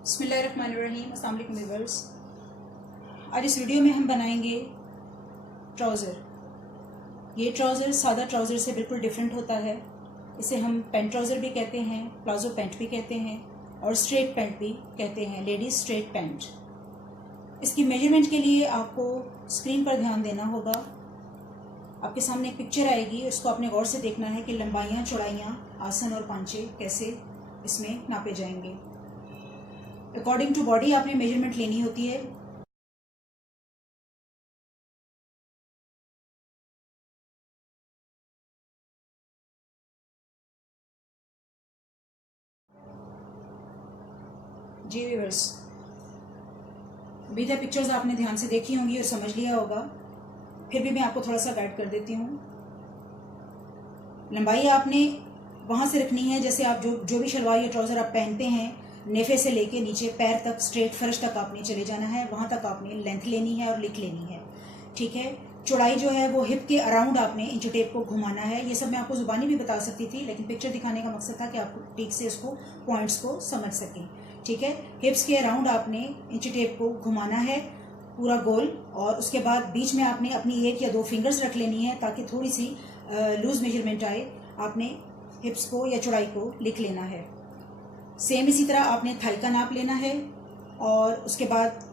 बिस्मिल्लाहिर्रहमानिर्रहीम। अस्सलाम वालेकुम व्यूअर्स। आज इस वीडियो में हम बनाएंगे ट्राउज़र। ये ट्राउज़र सादा ट्राउज़र से बिल्कुल डिफरेंट होता है। इसे हम पैंट ट्राउज़र भी कहते हैं, प्लाजो पैंट भी कहते हैं और स्ट्रेट पैंट भी कहते हैं, लेडीज स्ट्रेट पैंट। इसकी मेजरमेंट के लिए आपको स्क्रीन पर ध्यान देना होगा। आपके सामने एक पिक्चर आएगी, उसको आपने गौर से देखना है कि लंबाइयाँ, चौड़ाइयाँ, आसन और पांचे कैसे इसमें नापे जाएंगे। अकॉर्डिंग टू बॉडी आपने मेजरमेंट लेनी होती है। जी व्यूअर्स, अभी तक पिक्चर्स आपने ध्यान से देखी होंगी और समझ लिया होगा, फिर भी मैं आपको थोड़ा सा गाइड कर देती हूँ। लंबाई आपने वहाँ से रखनी है जैसे आप जो भी शलवार या ट्राउज़र आप पहनते हैं, नेफे से लेके नीचे पैर तक, स्ट्रेट फर्श तक आपने चले जाना है। वहाँ तक आपने लेंथ लेनी है और लिख लेनी है, ठीक है। चौड़ाई जो है वो हिप के अराउंड आपने इंच टेप को घुमाना है। ये सब मैं आपको ज़ुबानी भी बता सकती थी, लेकिन पिक्चर दिखाने का मकसद था कि आप ठीक से उसको पॉइंट्स को समझ सकें, ठीक है। हिप्स के अराउंड आपने इंच टेप को घुमाना है पूरा गोल, और उसके बाद बीच में आपने अपनी 1 या 2 फिंगर्स रख लेनी है ताकि थोड़ी सी लूज मेजरमेंट आए। आपने हिप्स को या चौड़ाई को लिख लेना है। सेम इसी तरह आपने थाई का नाप लेना है और उसके बाद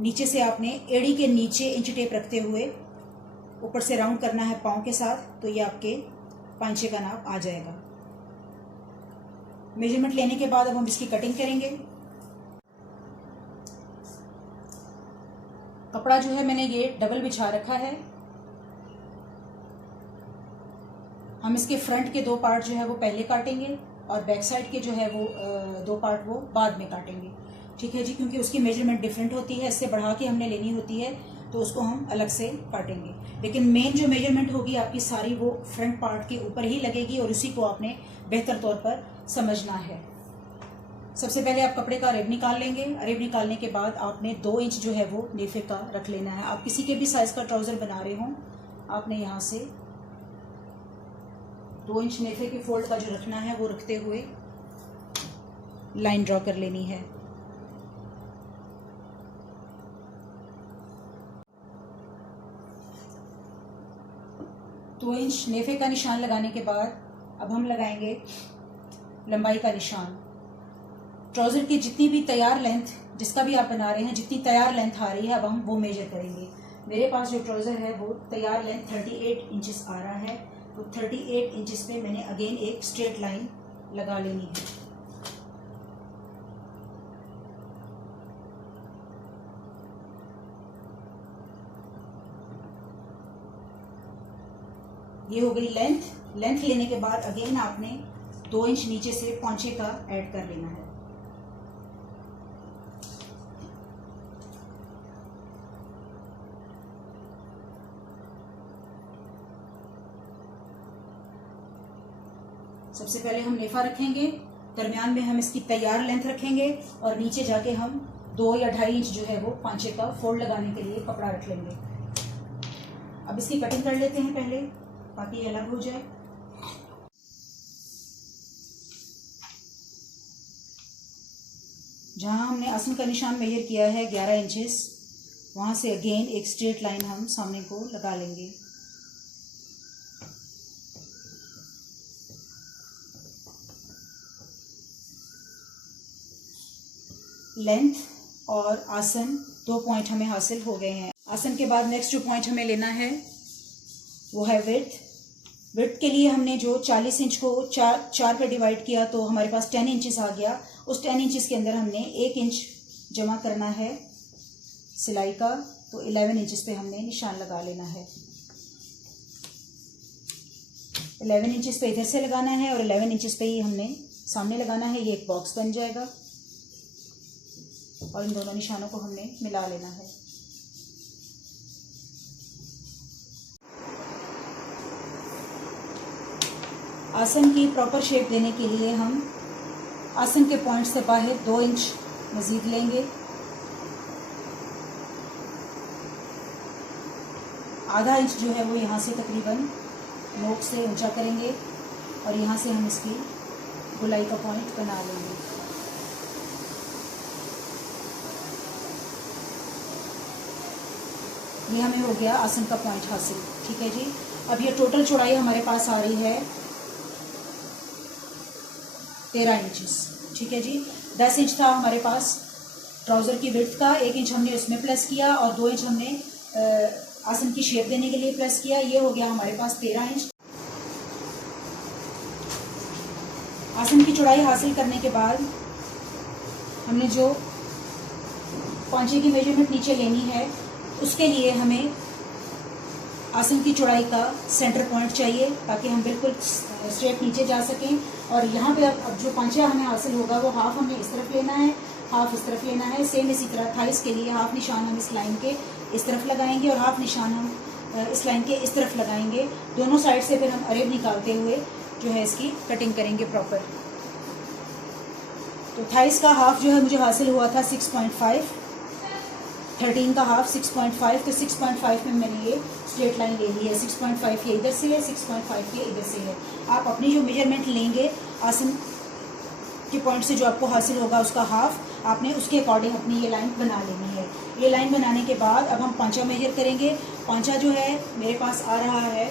नीचे से आपने एड़ी के नीचे इंच टेप रखते हुए ऊपर से राउंड करना है पाँव के साथ, तो ये आपके पांचे का नाप आ जाएगा। मेजरमेंट लेने के बाद अब हम इसकी कटिंग करेंगे। कपड़ा जो है मैंने ये डबल बिछा रखा है। हम इसके फ्रंट के 2 पार्ट जो है वो पहले काटेंगे और बैक साइड के जो है वो 2 पार्ट वो बाद में काटेंगे, ठीक है जी, क्योंकि उसकी मेजरमेंट डिफरेंट होती है। इससे बढ़ा के हमने लेनी होती है तो उसको हम अलग से काटेंगे, लेकिन मेन जो मेजरमेंट होगी आपकी सारी वो फ्रंट पार्ट के ऊपर ही लगेगी और उसी को आपने बेहतर तौर पर समझना है। सबसे पहले आप कपड़े का अरेब निकाल लेंगे। अरेब निकालने के बाद आपने 2 इंच जो है वो नेफे का रख लेना है। आप किसी के भी साइज़ का ट्राउज़र बना रहे हों, आपने यहाँ से 2 इंच नेफे के फोल्ड का जो रखना है वो रखते हुए लाइन ड्रॉ कर लेनी है। दो इंच नेफे का निशान लगाने के बाद अब हम लगाएंगे लंबाई का निशान। ट्राउज़र की जितनी भी तैयार लेंथ, जिसका भी आप बना रहे हैं, जितनी तैयार लेंथ आ रही है अब हम वो मेजर करेंगे। मेरे पास जो ट्राउज़र है वो तैयार लेंथ 38 इंचेस आ रहा है, तो 38 इंचेस पे मैंने अगेन एक स्ट्रेट लाइन लगा लेनी है। ये हो गई लेंथ। लेंथ लेने के बाद अगेन आपने 2 इंच नीचे से पांचे का ऐड कर लेना है। सबसे पहले हम नेफा रखेंगे, दरमियान में हम इसकी तैयार लेंथ रखेंगे और नीचे जाके हम 2 या 2.5 इंच जो है वो पांचे का फोल्ड लगाने के लिए कपड़ा रख लेंगे। अब इसकी कटिंग कर लेते हैं पहले, ताकि ये अलग हो जाए। जहां हमने आसन का निशान मेजर किया है 11 इंचेस, वहां से अगेन एक स्ट्रेट लाइन हम सामने को लगा लेंगे। लेंथ और आसन 2 पॉइंट हमें हासिल हो गए हैं। आसन के बाद नेक्स्ट जो पॉइंट हमें लेना है वो है विड्थ। विड्थ के लिए हमने जो 40 इंच को 4 पे डिवाइड किया तो हमारे पास 10 इंचेस आ गया। उस 10 इंचेस के अंदर हमने 1 इंच जमा करना है सिलाई का, तो 11 इंचेस पे हमने निशान लगा लेना है। 11 इंचेस पे इधर से लगाना है और 11 इंचेस पे ही हमने सामने लगाना है। ये एक बॉक्स बन जाएगा और इन दोनों निशानों को हमने मिला लेना है। आसन की प्रॉपर शेप देने के लिए हम आसन के पॉइंट से बाहर 2 इंच मज़ीद लेंगे। आधा इंच जो है वो यहाँ से तकरीबन नोक से ऊंचा करेंगे और यहाँ से हम इसकी गोलाई का पॉइंट बना लेंगे। ये हमें हो गया आसन का पॉइंट हासिल। ठीक है जी। अब ये टोटल चौड़ाई हमारे पास आ रही है 13 इंचेस। ठीक है जी। 10 इंच था हमारे पास ट्राउज़र की विड्थ का, 1 इंच हमने उसमें प्लस किया और 2 इंच हमने आसन की शेप देने के लिए प्लस किया। ये हो गया हमारे पास 13 इंच। आसन की चौड़ाई हासिल करने के बाद हमने जो पांचे की मेजरमेंट नीचे लेनी है, उसके लिए हमें आसन की चौड़ाई का सेंटर पॉइंट चाहिए ताकि हम बिल्कुल स्ट्रेट नीचे जा सकें। और यहाँ पे अब जो पांचा हमें हासिल होगा वो हाफ हमें इस तरफ लेना है, हाफ इस तरफ लेना है। सेम इसी तरह थाइस के लिए हाफ निशान हम इस लाइन के इस तरफ लगाएंगे और हाफ निशान हम इस लाइन के इस तरफ लगाएंगे। दोनों साइड से फिर हम अरेब निकालते हुए जो है इसकी कटिंग करेंगे प्रॉपर। तो थाइस का हाफ जो है मुझे हासिल हुआ था 6.5, 13 का हाफ 6.5, तो 6.5 में मैंने ये स्ट्रेट लाइन ले ली है। 6.5 ये इधर से है, 6.5 ये इधर से है। आप अपनी जो मेजरमेंट लेंगे आसन के पॉइंट से जो आपको हासिल होगा उसका हाफ आपने उसके अकॉर्डिंग अपनी ये लाइन बना लेनी है। ये लाइन बनाने के बाद अब हम पांचा मेजर करेंगे। पांचा जो है मेरे पास आ रहा है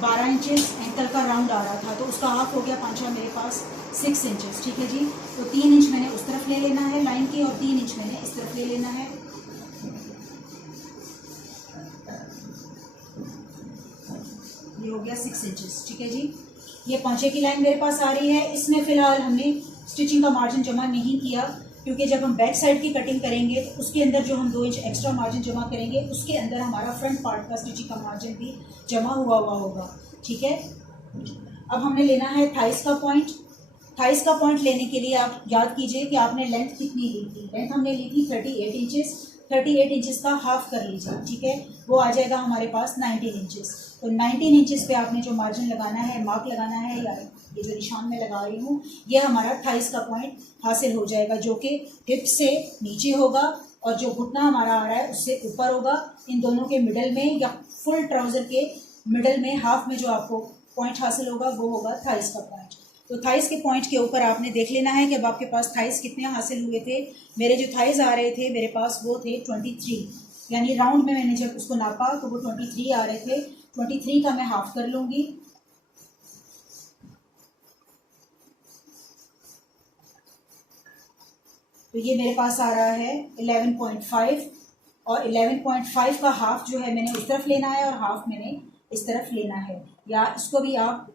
12 इंचेस, एंकल का राउंड आ रहा था तो उसका हाफ हो गया पांचा मेरे पास 6 इंचेस। ठीक है जी। तो 3 इंच मैंने उस तरफ ले लेना है लाइन की और 3 इंच मैंने इस तरफ ले लेना है। ये हो गया 6 इंचेस। ठीक है जी। ये पांचे की लाइन मेरे पास आ रही है। इसमें फिलहाल हमने स्टिचिंग का मार्जिन जमा नहीं किया क्योंकि जब हम बैक साइड की कटिंग करेंगे तो उसके अंदर जो हम 2 इंच एक्स्ट्रा मार्जिन जमा करेंगे उसके अंदर हमारा फ्रंट पार्ट का स्टिचिंग का मार्जिन भी जमा हुआ होगा। ठीक है। अब हमने लेना है थाइस का पॉइंट। थाइस का पॉइंट लेने के लिए आप याद कीजिए कि आपने लेंथ कितनी ली थी। लेंथ हमने ली थी 38 इंचेस। 38 इंचेस का हाफ कर लीजिए। ठीक है। वो आ जाएगा हमारे पास 19 इंचेस। तो 19 इंचेस पे आपने जो मार्जिन लगाना है, मार्क लगाना है, या ये जो निशान में लगा रही हूँ, ये हमारा थाइस का पॉइंट हासिल हो जाएगा जो कि हिप से नीचे होगा और जो घुटना हमारा आ रहा है उससे ऊपर होगा। इन दोनों के मिडल में या फुल ट्राउज़र के मिडल में हाफ में जो आपको पॉइंट हासिल होगा वो होगा थाइस का पॉइंट। तो थाइस के पॉइंट के ऊपर आपने देख लेना है कि अब आपके पास थाइस कितने हासिल हुए थे। मेरे जो थाइस आ रहे थे मेरे पास वो थे 23, यानी राउंड में मैंने जब उसको नापा तो वो 23 आ रहे थे। 23 का मैं हाफ कर लूँगी। तो ये मेरे पास आ रहा है 11.5 और 11.5 का हाफ जो है मैंने इस तरफ लेना है और हाफ मैंने इस तरफ लेना है, या इसको भी आप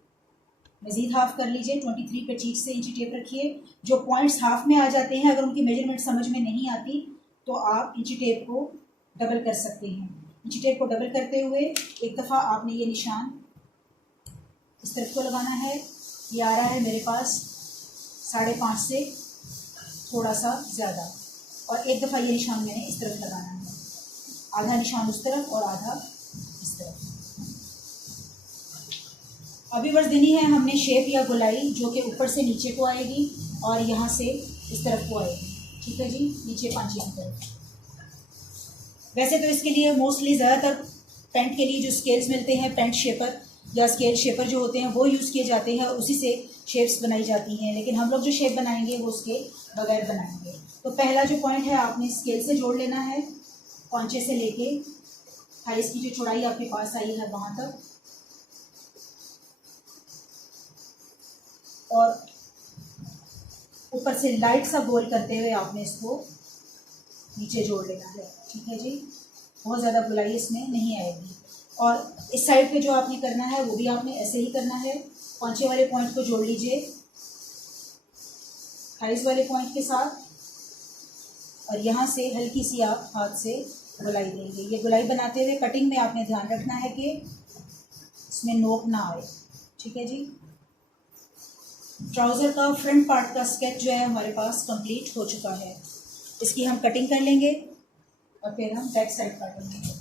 मज़ीद हाफ कर लीजिए। 23 पे ठीक से इंची टेप रखिए। जो पॉइंट्स हाफ में आ जाते हैं अगर उनकी मेजरमेंट समझ में नहीं आती तो आप इंची टेप को डबल कर सकते हैं। इंची टेप को डबल करते हुए एक दफ़ा आपने ये निशान इस तरफ को लगाना है। ये आ रहा है मेरे पास 5.5 से थोड़ा सा ज़्यादा, और एक दफ़ा ये निशान मैंने इस तरफ लगाना है। आधा निशान उस तरफ और आधा इस तरफ। अभी वर्ष देनी है हमने शेप या गोलाई जो कि ऊपर से नीचे को आएगी और यहाँ से इस तरफ को आएगी। ठीक है जी। नीचे पांचे की तरफ। वैसे तो इसके लिए मोस्टली ज़्यादातर पैंट के लिए जो स्केल्स मिलते हैं, पैंट शेपर या स्केल शेपर जो होते हैं वो यूज़ किए जाते हैं, उसी से शेप्स बनाई जाती हैं। लेकिन हम लोग जो शेप बनाएंगे वो उसके बगैर बनाएंगे। तो पहला जो पॉइंट है आपने स्केल से जोड़ लेना है, पांचे से लेके थाइस की जो चौड़ाई आपके पास आई है वहाँ तक, और ऊपर से लाइट सा गोल करते हुए आपने इसको नीचे जोड़ लेना है। ठीक है जी। बहुत ज़्यादा बुलाई इसमें नहीं आएगी। और इस साइड पे जो आपने करना है वो भी आपने ऐसे ही करना है। पांचे वाले पॉइंट को जोड़ लीजिए थाइस वाले पॉइंट के साथ और यहाँ से हल्की सी आप हाथ से गुलाई देंगे। ये गुलाई बनाते हुए कटिंग में आपने ध्यान रखना है कि इसमें नोक ना आए। ठीक है जी। ट्राउज़र का फ्रंट पार्ट का स्केच जो है हमारे पास कंप्लीट हो चुका है। इसकी हम कटिंग कर लेंगे और फिर हम बैक साइड काटेंगे।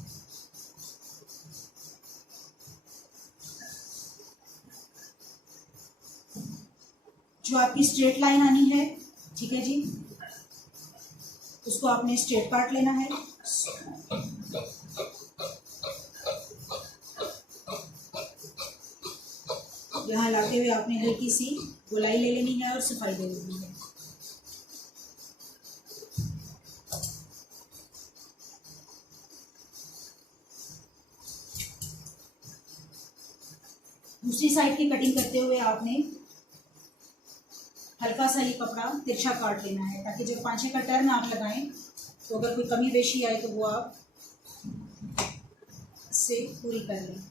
जो आपकी स्ट्रेट लाइन आनी है, ठीक है जी, उसको आपने स्ट्रेट पार्ट लेना है। यहाँ लाते हुए आपने हल्की सी गोलाई ले लेनी है और सफाई दे लेनी है। दूसरी साइड की कटिंग करते हुए आपने हल्का सा ये कपड़ा तिरछा काट लेना है, ताकि जब पांचे का टर्न आप लगाएं तो अगर कोई कमी बेशी आए तो वो आप इससे पूरी कर लें।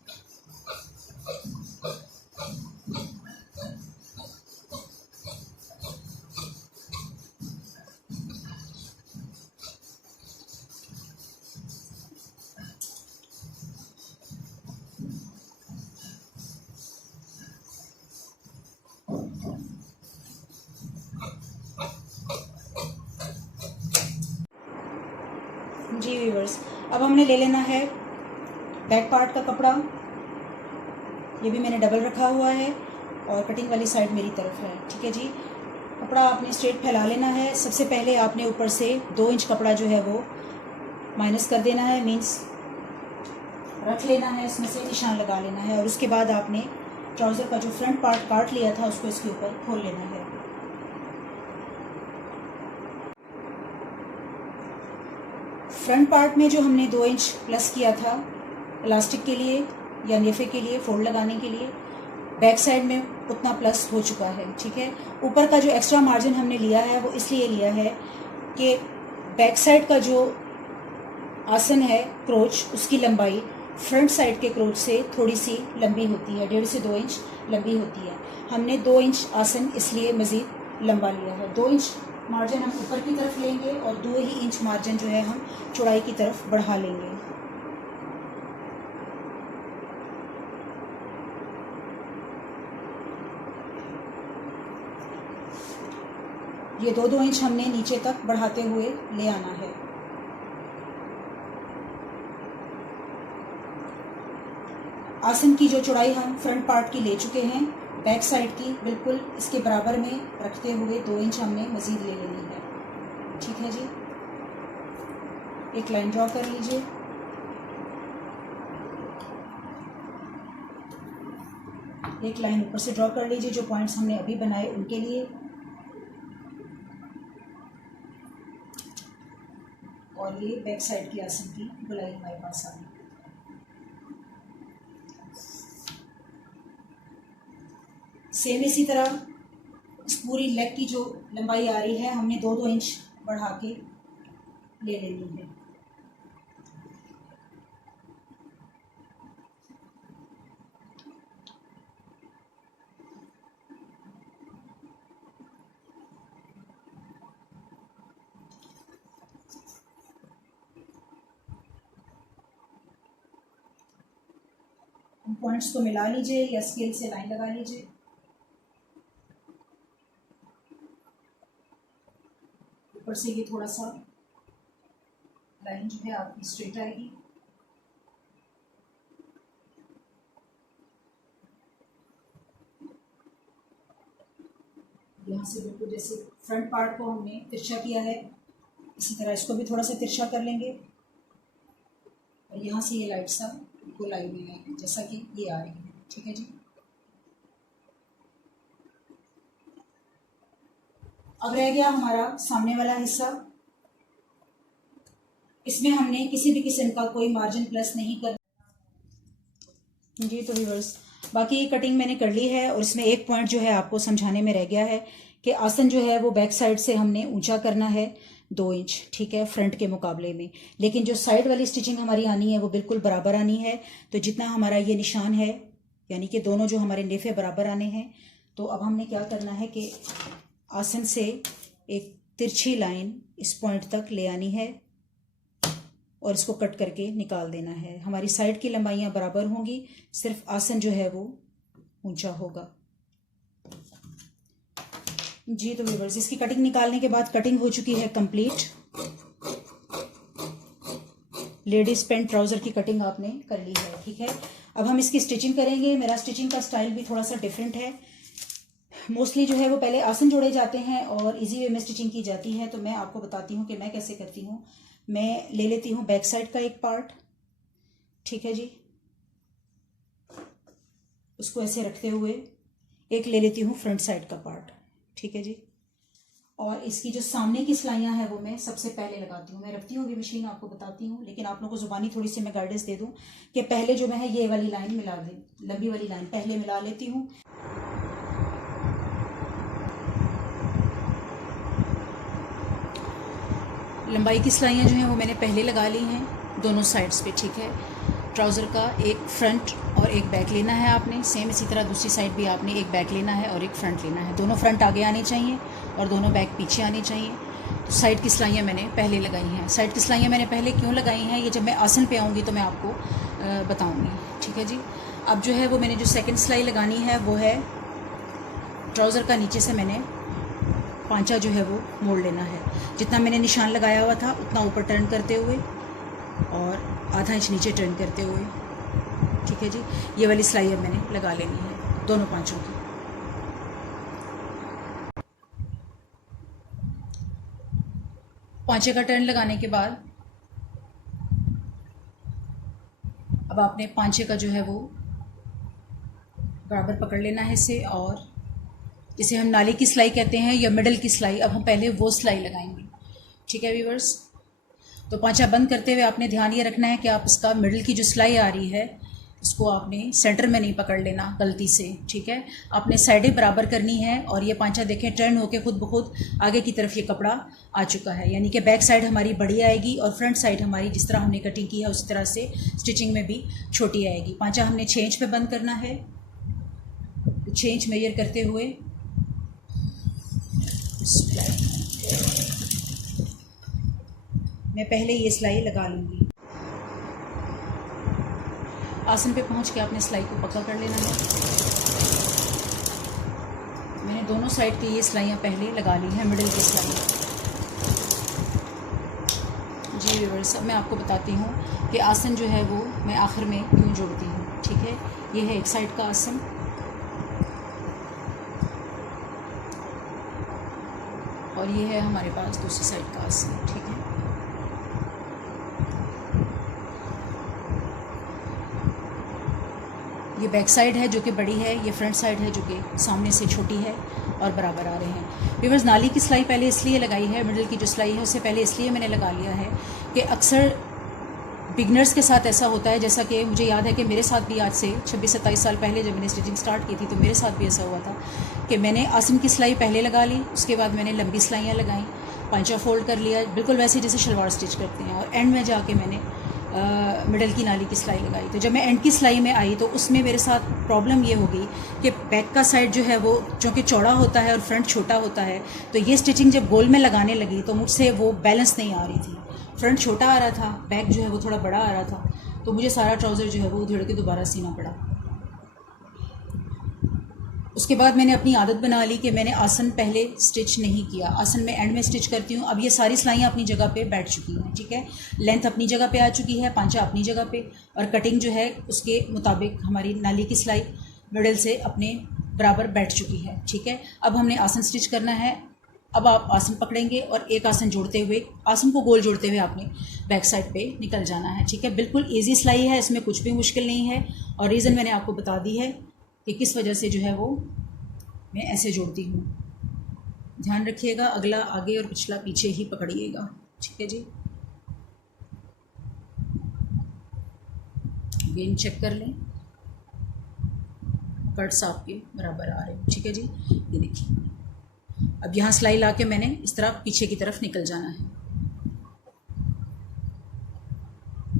जी व्यूअर्स, अब हमने ले लेना है बैक पार्ट का कपड़ा। ये भी मैंने डबल रखा हुआ है और कटिंग वाली साइड मेरी तरफ है। ठीक है जी, कपड़ा आपने स्ट्रेट फैला लेना है। सबसे पहले आपने ऊपर से 2 इंच कपड़ा जो है वो माइनस कर देना है, मीन्स रख लेना है, इसमें से निशान लगा लेना है। और उसके बाद आपने ट्राउज़र का जो फ्रंट पार्ट काट लिया था उसको इसके ऊपर खोल लेना है। फ्रंट पार्ट में जो हमने 2 इंच प्लस किया था इलास्टिक के लिए या नेफे के लिए फोल्ड लगाने के लिए, बैक साइड में उतना प्लस हो चुका है। ठीक है, ऊपर का जो एक्स्ट्रा मार्जिन हमने लिया है वो इसलिए लिया है कि बैक साइड का जो आसन है क्रोच, उसकी लंबाई फ्रंट साइड के क्रोच से थोड़ी सी लंबी होती है, 1.5 से 2 इंच लंबी होती है। हमने 2 इंच आसन इसलिए मज़ीद लंबा लिया है। 2 इंच मार्जिन हम ऊपर की तरफ लेंगे और 2 ही इंच मार्जिन जो है हम चौड़ाई की तरफ बढ़ा लेंगे। ये 2-2 इंच हमने नीचे तक बढ़ाते हुए ले आना है। आसन की जो चौड़ाई हम फ्रंट पार्ट की ले चुके हैं, बैक साइड की बिल्कुल इसके बराबर में रखते हुए 2 इंच हमने मज़ीद ले लेनी है। ठीक है जी, एक लाइन ड्रॉ कर लीजिए। एक लाइन ऊपर से ड्रॉ कर लीजिए, जो पॉइंट्स हमने अभी बनाए उनके लिए। और ये बैक साइड की आसन की गोलाई हमारे पास आ गई। सेम इसी तरह इस पूरी लेग की जो लंबाई आ रही है हमने 2-2 इंच बढ़ा के ले लेनी है। पॉइंट्स को मिला लीजिए या स्केल से लाइन लगा लीजिए। ऊपर से ये थोड़ा सा लाइन जो है आपकी स्ट्रेट आएगी। यहाँ से बिल्कुल जैसे फ्रंट पार्ट को हमने तिरछा किया है, इसी तरह इसको भी थोड़ा सा तिरछा कर लेंगे और यहाँ से ये लाइट सा गोलाई में आएगी, जैसा कि ये आ रही है। ठीक है जी, अब रह गया हमारा सामने वाला हिस्सा। इसमें हमने किसी भी किस्म का कोई मार्जिन प्लस नहीं कर जी। तो व्यूअर्स, बाकी ये कटिंग मैंने कर ली है और इसमें एक पॉइंट जो है आपको समझाने में रह गया है कि आसन जो है वो बैक साइड से हमने ऊंचा करना है 2 इंच। ठीक है, फ्रंट के मुकाबले में। लेकिन जो साइड वाली स्टिचिंग हमारी आनी है वो बिल्कुल बराबर आनी है। तो जितना हमारा ये निशान है, यानी कि दोनों जो हमारे नेफे बराबर आने हैं, तो अब हमने क्या करना है कि आसन से एक तिरछी लाइन इस पॉइंट तक ले आनी है और इसको कट करके निकाल देना है। हमारी साइड की लंबाइयाँ बराबर होंगी, सिर्फ आसन जो है वो ऊंचा होगा। जी। तो व्यूअर्स, इसकी कटिंग निकालने के बाद कटिंग हो चुकी है कंप्लीट। लेडीज पैंट ट्राउजर की कटिंग आपने कर ली है। ठीक है, अब हम इसकी स्टिचिंग करेंगे। मेरा स्टिचिंग का स्टाइल भी थोड़ा सा डिफरेंट है। मोस्टली जो है वो पहले आसन जोड़े जाते हैं और इजी वे में स्टिचिंग की जाती है। तो मैं आपको बताती हूँ कि मैं कैसे करती हूँ। मैं ले लेती हूँ बैक साइड का एक पार्ट। ठीक है जी, उसको ऐसे रखते हुए एक ले लेती हूँ फ्रंट साइड का पार्ट। ठीक है जी, और इसकी जो सामने की सिलाइयाँ हैं वो मैं सबसे पहले लगाती हूँ। मैं रखती हूँ अभी मशीन, आपको बताती हूँ, लेकिन आप लोगों को ज़ुबानी थोड़ी सी मैं गाइडेंस दे दूँ कि पहले जो मैं है ये वाली लाइन मिला दे, लंबी वाली लाइन पहले मिला लेती हूँ। लंबाई की सिलाइयाँ जो हैं वो मैंने पहले लगा ली हैं दोनों साइड्स पे, ठीक है। ट्राउज़र का एक फ्रंट और एक बैक लेना है आपने, सेम इसी तरह दूसरी साइड भी आपने एक बैक लेना है और एक फ्रंट लेना है। दोनों फ्रंट आगे आने चाहिए और दोनों बैक पीछे आने चाहिए। तो साइड की सिलाइयाँ मैंने पहले लगाई हैं। साइड की सिलाइयाँ मैंने पहले क्यों लगाई हैं, ये जब मैं आसन पे आऊँगी तो मैं आपको बताऊँगी, ठीक है जी। अब जो है वो मैंने जो सेकेंड सिलाई लगानी है वो है ट्राउज़र का नीचे से मैंने पांचा जो है वो मोड़ लेना है। जितना मैंने निशान लगाया हुआ था उतना ऊपर टर्न करते हुए और आधा इंच नीचे टर्न करते हुए, ठीक है जी। ये वाली सिलाई अब मैंने लगा लेनी है दोनों पांचों की। पांचे का टर्न लगाने के बाद अब आपने पांचे का जो है वो बराबर पकड़ लेना है इसे, और जिसे हम नाले की सिलाई कहते हैं या मिडल की सिलाई, अब हम पहले वो सिलाई लगाएंगे, ठीक है व्यूअर्स। तो पांचा बंद करते हुए आपने ध्यान ये रखना है कि आप इसका मिडल की जो सिलाई आ रही है इसको आपने सेंटर में नहीं पकड़ लेना गलती से, ठीक है। आपने साइडें बराबर करनी है और ये पांचा देखें टर्न होके खुद ब खुद आगे की तरफ ये कपड़ा आ चुका है, यानी कि बैक साइड हमारी बड़ी आएगी और फ्रंट साइड हमारी जिस तरह हमने कटिंग की है उसी तरह से स्टिचिंग में भी छोटी आएगी। पांचा हमने 6 इंच पे बंद करना है, 6 इंच मेजर करते हुए मैं पहले ये सिलाई लगा लूँगी। आसन पे पहुंच के आपने सिलाई को पक्का कर लेना है। मैंने दोनों साइड की ये सिलाइयाँ पहले लगा ली हैं, मिडिल की सिलाई। जी व्यूअर्स, अब मैं आपको बताती हूँ कि आसन जो है वो मैं आखिर में क्यों जोड़ती हूँ, ठीक है। ये है एक साइड का आसन और ये है हमारे पास दूसरी साइड का आसन, ठीक है। ये बैक साइड है जो कि बड़ी है, ये फ्रंट साइड है जो कि सामने से छोटी है और बराबर आ रहे हैं। व्यूअर्स, नाली की सिलाई पहले इसलिए लगाई है, मिडिल की जो सिलाई है उससे पहले इसलिए मैंने लगा लिया है कि अक्सर बिगनर्स के साथ ऐसा होता है, जैसा कि मुझे याद है कि मेरे साथ भी आज से 26-27 साल पहले जब मैंने स्टिचिंग स्टार्ट की थी तो मेरे साथ भी ऐसा हुआ था कि मैंने आसन की सिलाई पहले लगा ली, उसके बाद मैंने लंबी सिलाइयाँ लगाई, पांचा फोल्ड कर लिया बिल्कुल वैसे जैसे शलवार स्टिच करते हैं, और एंड में जाके मैंने मिडल की नाली की सिलाई लगाई। तो जब मैं एंड की सिलाई में आई तो उसमें मेरे साथ प्रॉब्लम ये हो गई कि बैक का साइड जो है वो चूँकि चौड़ा होता है और फ्रंट छोटा होता है, तो ये स्टिचिंग जब गोल में लगाने लगी तो मुझसे वो बैलेंस नहीं आ रही थी। फ्रंट छोटा आ रहा था, बैक जो है वो थोड़ा बड़ा आ रहा था, तो मुझे सारा ट्राउज़र जो है वो उधेड़ के दोबारा सीना पड़ा। उसके बाद मैंने अपनी आदत बना ली कि मैंने आसन पहले स्टिच नहीं किया, आसन में एंड में स्टिच करती हूँ। अब ये सारी सिलाइयाँ अपनी जगह पे बैठ चुकी हैं, ठीक है। लेंथ अपनी जगह पे आ चुकी है, पांचा अपनी जगह पे, और कटिंग जो है उसके मुताबिक हमारी नाली की सिलाई मिडल से अपने बराबर बैठ चुकी है, ठीक है। अब हमने आसन स्टिच करना है। अब आप आसन पकड़ेंगे और एक आसन जोड़ते हुए, आसन को गोल जोड़ते हुए आपने बैक साइड पे निकल जाना है, ठीक है। बिल्कुल इजी सिलाई है, इसमें कुछ भी मुश्किल नहीं है, और रीज़न मैंने आपको बता दी है कि किस वजह से जो है वो मैं ऐसे जोड़ती हूँ। ध्यान रखिएगा, अगला आगे और पिछला पीछे ही पकड़िएगा, ठीक है जी। गेन चेक कर लें, कट्स आपके बराबर आ रहे हैं, ठीक है जी। ये देखिए, अब यहाँ सिलाई ला के मैंने इस तरह पीछे की तरफ निकल जाना है।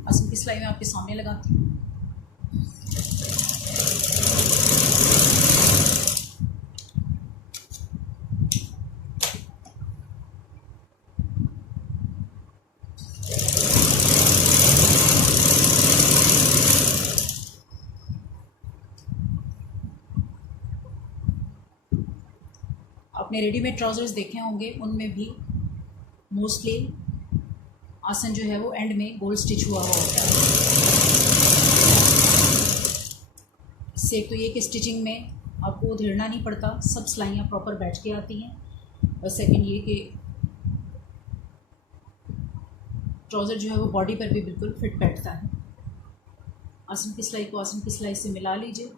आसन की सिलाई मैं आपके सामने लगाती हूँ। आपने रेडीमेड ट्राउज़र्स देखे होंगे, उनमें भी मोस्टली आसन जो है वो एंड में गोल स्टिच हुआ होता है। इससे तो ये कि स्टिचिंग में आपको उधेड़ना नहीं पड़ता, सब सिलाइयाँ प्रॉपर बैठ के आती हैं, और सेकंड ये कि ट्राउज़र जो है वो बॉडी पर भी बिल्कुल फिट बैठता है। आसन की सिलाई को आसन की सिलाई से मिला लीजिए।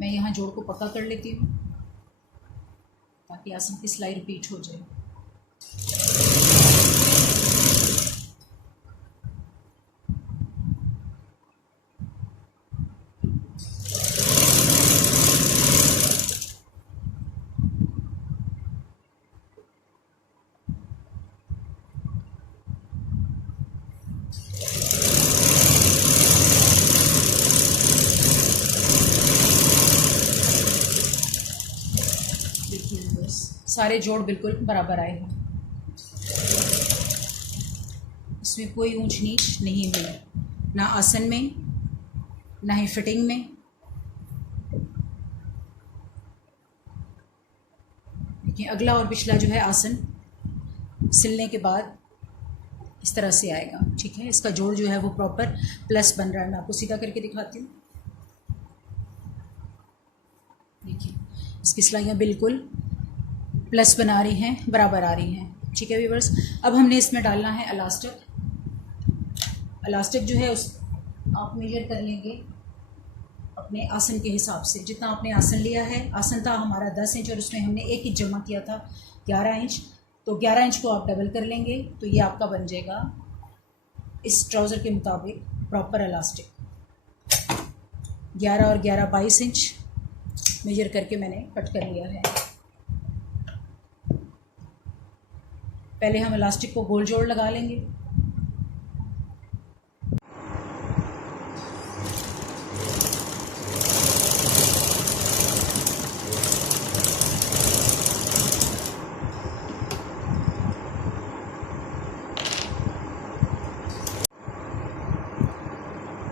मैं मैं यहाँ जोड़ को पक्का कर लेती हूँ ताकि आसन की सिलाई रिपीट हो जाए। सारे जोड़ बिल्कुल बराबर आए हैं, इसमें कोई ऊंच नीच नहीं हुई, ना आसन में ना ही फिटिंग में। देखिए अगला और पिछला जो है आसन सिलने के बाद इस तरह से आएगा। ठीक है, इसका जोड़ जो है वो प्रॉपर प्लस बन रहा है। मैं आपको सीधा करके दिखाती हूँ। देखिए इसकी सिलाइयाँ बिल्कुल प्लस बना रही हैं, बराबर आ रही हैं। ठीक है व्यूअर्स, अब हमने इसमें डालना है इलास्टिक। इलास्टिक जो है उस आप मेजर कर लेंगे अपने आसन के हिसाब से। जितना आपने आसन लिया है, आसन था हमारा 10 इंच और उसमें हमने 1 इंच जमा किया था 11 इंच, तो 11 इंच को आप डबल कर लेंगे तो ये आपका बन जाएगा इस ट्राउज़र के मुताबिक प्रॉपर इलास्टिक। 11 और 11 22 इंच मेजर करके मैंने कट कर लिया है। पहले हम इलास्टिक को गोल जोड़ लगा लेंगे।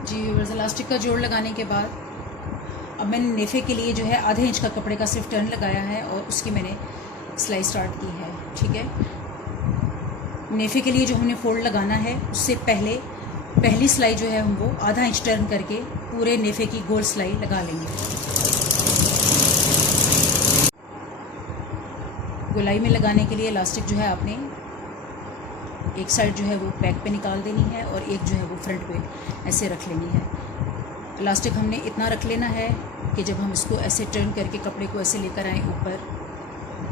जी व्यूअर्स, इलास्टिक का जोड़ लगाने के बाद अब मैंने नेफे के लिए जो है आधे इंच का कपड़े का सिर्फ टर्न लगाया है और उसकी मैंने सिलाई स्टार्ट की है। ठीक है, नेफे के लिए जो हमने फोल्ड लगाना है उससे पहले पहली सिलाई जो है हम वो आधा इंच टर्न करके पूरे नेफे की गोल सिलाई लगा लेंगे। गोलाई में लगाने के लिए इलास्टिक जो है आपने एक साइड जो है वो बैक पे निकाल देनी है और एक जो है वो फ्रंट पे ऐसे रख लेनी है। इलास्टिक हमने इतना रख लेना है कि जब हम इसको ऐसे टर्न करके कपड़े को ऐसे लेकर आएँ ऊपर,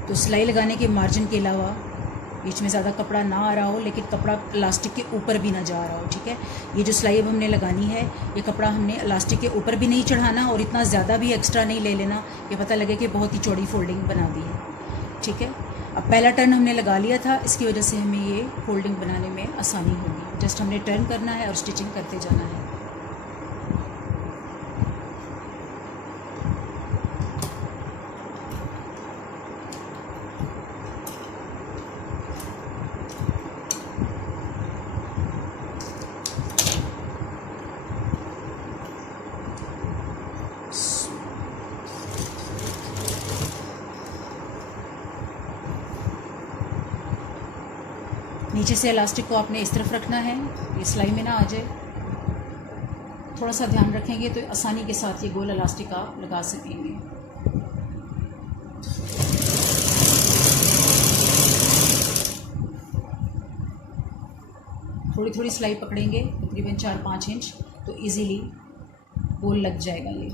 तो सिलाई लगाने के मार्जिन के अलावा बीच में ज़्यादा कपड़ा ना आ रहा हो, लेकिन कपड़ा इलास्टिक के ऊपर भी ना जा रहा हो। ठीक है, ये जो सिलाई अब हमने लगानी है, ये कपड़ा हमने इलास्टिक के ऊपर भी नहीं चढ़ाना और इतना ज़्यादा भी एक्स्ट्रा नहीं ले लेना कि पता लगे कि बहुत ही चौड़ी फोल्डिंग बना दी है। ठीक है, अब पहला टर्न हमने लगा लिया था, इसकी वजह से हमें ये फोल्डिंग बनाने में आसानी होगी। जस्ट हमने टर्न करना है और स्टिचिंग करते जाना है। नीचे से इलास्टिक को आपने इस तरफ रखना है, ये सिलाई में ना आ जाए। थोड़ा सा ध्यान रखेंगे तो आसानी के साथ ये गोल इलास्टिक आप लगा सकेंगे। थोड़ी थोड़ी सिलाई पकड़ेंगे, तकरीबन 4-5 इंच, तो इजीली गोल लग जाएगा ये।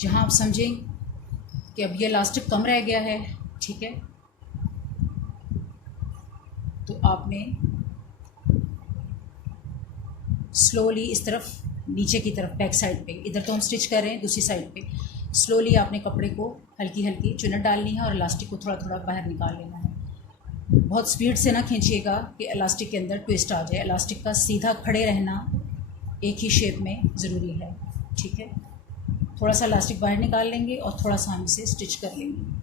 जहाँ आप समझें कि अब ये इलास्टिक कम रह गया है, ठीक है, तो आपने स्लोली इस तरफ नीचे की तरफ बैक साइड पे, इधर तो हम स्टिच कर रहे हैं, दूसरी साइड पे स्लोली आपने कपड़े को हल्की हल्की चुनट डालनी है और इलास्टिक को थोड़ा थोड़ा बाहर निकाल लेना है। बहुत स्पीड से ना खींचिएगा कि इलास्टिक के अंदर ट्विस्ट आ जाए। इलास्टिक का सीधा खड़े रहना एक ही शेप में ज़रूरी है। ठीक है, थोड़ा सा इलास्टिक बाहर निकाल लेंगे और थोड़ा सा हम इसे स्टिच कर लेंगे।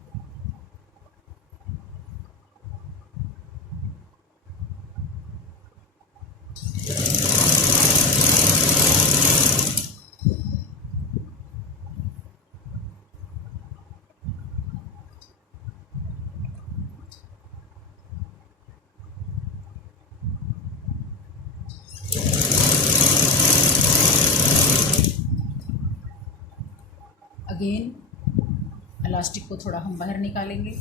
अगेन इलास्टिक को थोड़ा हम बाहर निकालेंगे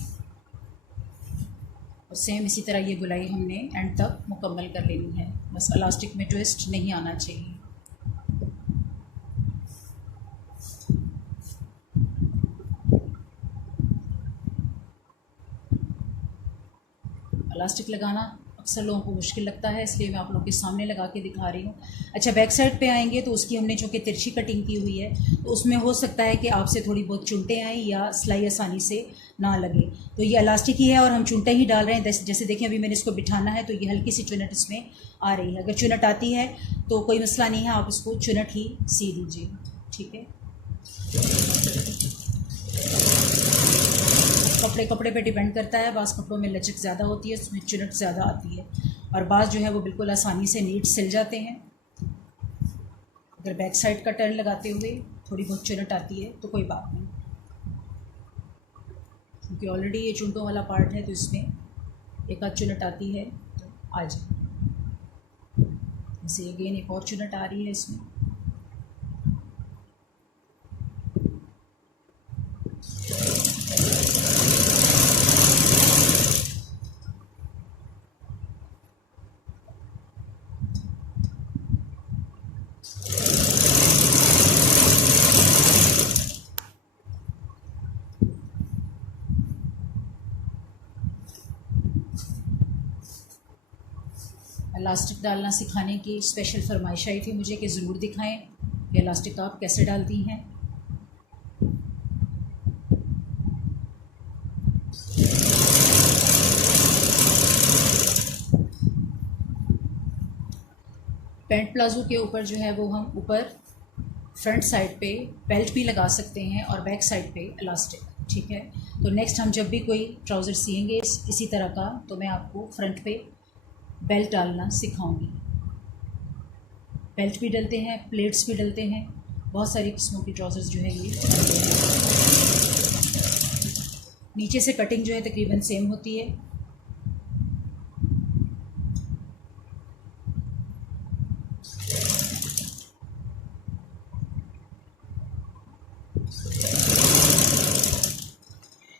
और सेम इसी तरह ये गुलाई हमने एंड तक मुकम्मल कर लेनी है। बस इलास्टिक में ट्विस्ट नहीं आना चाहिए। इलास्टिक लगाना अक्सर लोगों को मुश्किल लगता है, इसलिए मैं आप लोगों के सामने लगा के दिखा रही हूँ। अच्छा, बैक साइड पे आएंगे तो उसकी हमने जो कि तिरछी कटिंग की हुई है, तो उसमें हो सकता है कि आपसे थोड़ी बहुत चुनटे आएँ या सिलाई आसानी से ना लगे। तो ये इलास्टिक ही है और हम चुनटे ही डाल रहे हैं। जैसे देखें अभी मैंने इसको बिठाना है तो ये हल्की सी चुनट इसमें आ रही है। अगर चुनट आती है तो कोई मसला नहीं है, आप इसको चुनट ही सी दीजिए, ठीक है। कपड़े पे डिपेंड करता है, बाज़ कपड़ों में लचक ज़्यादा होती है, उसमें चुनट ज़्यादा आती है, और बाज़ जो है वो बिल्कुल आसानी से नीट सिल जाते हैं। अगर बैक साइड का टर्न लगाते हुए थोड़ी बहुत चुनट आती है तो कोई बात नहीं, क्योंकि ऑलरेडी ये चुनटों वाला पार्ट है तो इसमें एक आध चुनट आती है तो आ जाए। जैसे अगेन एक और चुनट आ रही है इसमें। इलास्टिक डालना सिखाने की स्पेशल फरमाइश आई थी मुझे कि ज़रूर दिखाएं कि इलास्टिक आप कैसे डालती हैं। पैंट प्लाजो के ऊपर जो है वो हम ऊपर फ्रंट साइड पे बेल्ट भी लगा सकते हैं और बैक साइड पे इलास्टिक, ठीक है। तो नेक्स्ट हम जब भी कोई ट्राउज़र सिएंगे इसी तरह का, तो मैं आपको फ्रंट पे बेल्ट डालना सिखाऊंगी। बेल्ट भी डलते हैं, प्लेट्स भी डलते हैं, बहुत सारी किस्मों की ट्राउज़र्स जो है ये। नीचे से कटिंग जो है तकरीबन सेम होती है।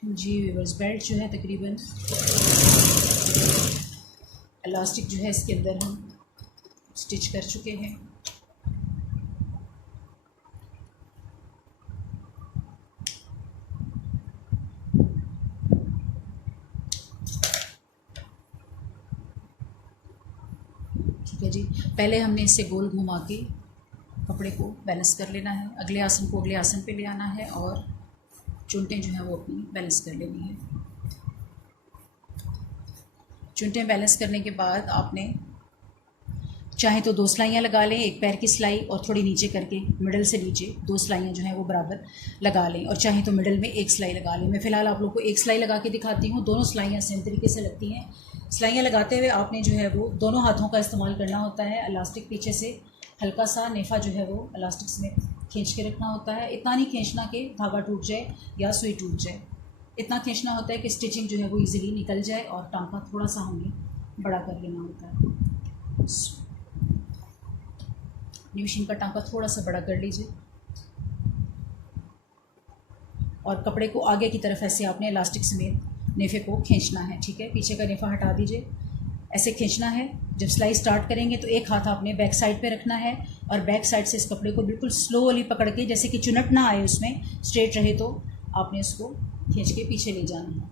जी व्यूअर्स, बेल्ट जो है तकरीबन इलास्टिक जो है इसके अंदर हम स्टिच कर चुके हैं। ठीक है जी, पहले हमने इससे गोल घुमा के कपड़े को बैलेंस कर लेना है, अगले आसन को अगले आसन पे ले आना है और चुनटें जो है वो अपनी बैलेंस कर लेनी है। चुनटें बैलेंस करने के बाद आपने चाहे तो 2 सिलाइयाँ लगा लें, एक पैर की सिलाई और थोड़ी नीचे करके मिडल से नीचे 2 सिलाइयाँ जो हैं वो बराबर लगा लें, और चाहे तो मिडल में एक सिलाई लगा लें। मैं फ़िलहाल आप लोग को एक सिलाई लगा के दिखाती हूँ। दोनों सिलाइयाँ सेम तरीके से लगती हैं। सिलाइयाँ लगाते हुए आपने जो है वो दोनों हाथों का इस्तेमाल करना होता है। इलास्टिक पीछे से हल्का सा नेफा जो है वो इलास्टिक में खींच के रखना होता है। इतना नहीं खींचना कि धागा टूट जाए या सुई टूट जाए, इतना खींचना होता है कि स्टिचिंग जो है वो इजीली निकल जाए, और टांका थोड़ा सा हमें बड़ा कर लेना होता है। अपनी मशीन का टांका थोड़ा सा बड़ा कर लीजिए और कपड़े को आगे की तरफ ऐसे आपने इलास्टिक समेत नेफे को खींचना है, ठीक है। पीछे का नेफा हटा दीजिए, ऐसे खींचना है। जब सिलाई स्टार्ट करेंगे तो एक हाथ आपने बैक साइड पे रखना है और बैक साइड से इस कपड़े को बिल्कुल स्लोली पकड़ के, जैसे कि चुनट ना आए उसमें, स्ट्रेट रहे, तो आपने उसको खींच के पीछे ले जाना है।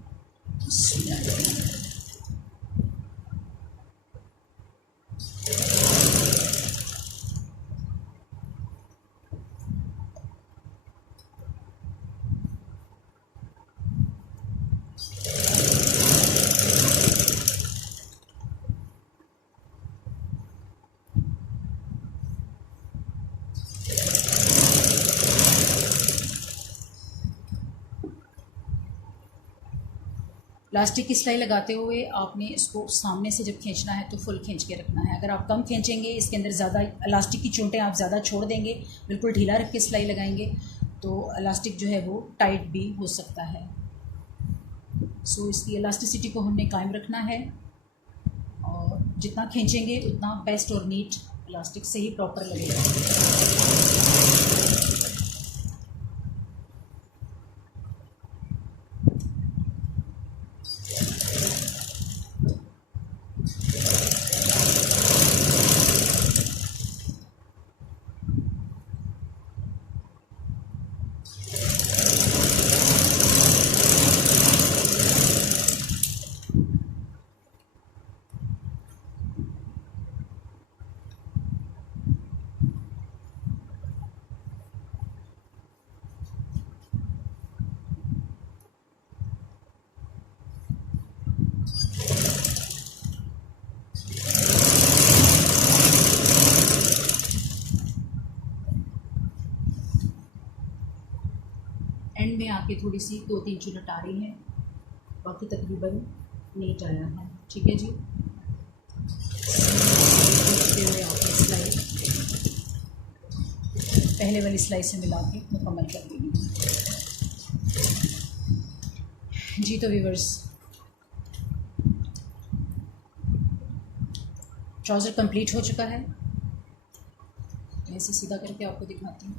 प्लास्टिक की सिलाई लगाते हुए आपने इसको सामने से जब खींचना है तो फुल खींच के रखना है। अगर आप कम खींचेंगे, इसके अंदर ज़्यादा इलास्टिक की चोटें आप ज़्यादा छोड़ देंगे, बिल्कुल ढीला रख के सिलाई लगाएंगे तो इलास्टिक जो है वो टाइट भी हो सकता है। सो इसकी इलास्टिसिटी को हमने कायम रखना है और जितना खींचेंगे उतना बेस्ट और नीट इलास्टिक से ही प्रॉपर लगेगा। के थोड़ी सी 2-3 चुनट आ रही हैं, बाकी तकरीबन नीट आया है। ठीक है जी, देखते हुए आपने सिलाई पहले वाली सिलाई से मिला के मुकम्मल कर देंगे जी। तो व्यूअर्स, ट्राउज़र कंप्लीट हो चुका है। ऐसे सीधा करके आपको दिखाती हूँ।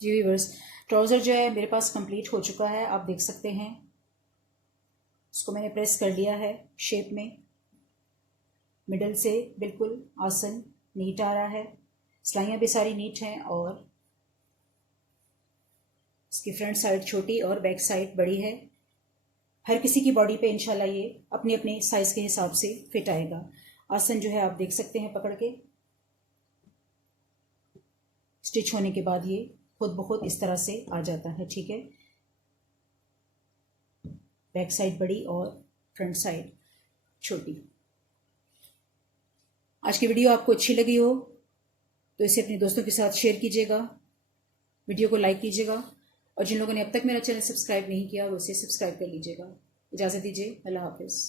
जी व्यूअर्स, ट्राउज़र जो है मेरे पास कंप्लीट हो चुका है, आप देख सकते हैं। उसको मैंने प्रेस कर लिया है शेप में, मिडल से बिल्कुल आसन नीट आ रहा है, सिलाइयाँ भी सारी नीट हैं और इसकी फ्रंट साइड छोटी और बैक साइड बड़ी है। हर किसी की बॉडी पे इंशाल्लाह ये अपने अपने साइज़ के हिसाब से फिट आएगा। आसन जो है आप देख सकते हैं पकड़ के, स्टिच होने के बाद ये खुद ब खुद इस तरह से आ जाता है। ठीक है, बैक साइड बड़ी और फ्रंट साइड छोटी। आज की वीडियो आपको अच्छी लगी हो तो इसे अपने दोस्तों के साथ शेयर कीजिएगा, वीडियो को लाइक कीजिएगा और जिन लोगों ने अब तक मेरा चैनल सब्सक्राइब नहीं किया वो इसे सब्सक्राइब कर लीजिएगा। इजाज़त दीजिए, अल्लाह हाफिज़।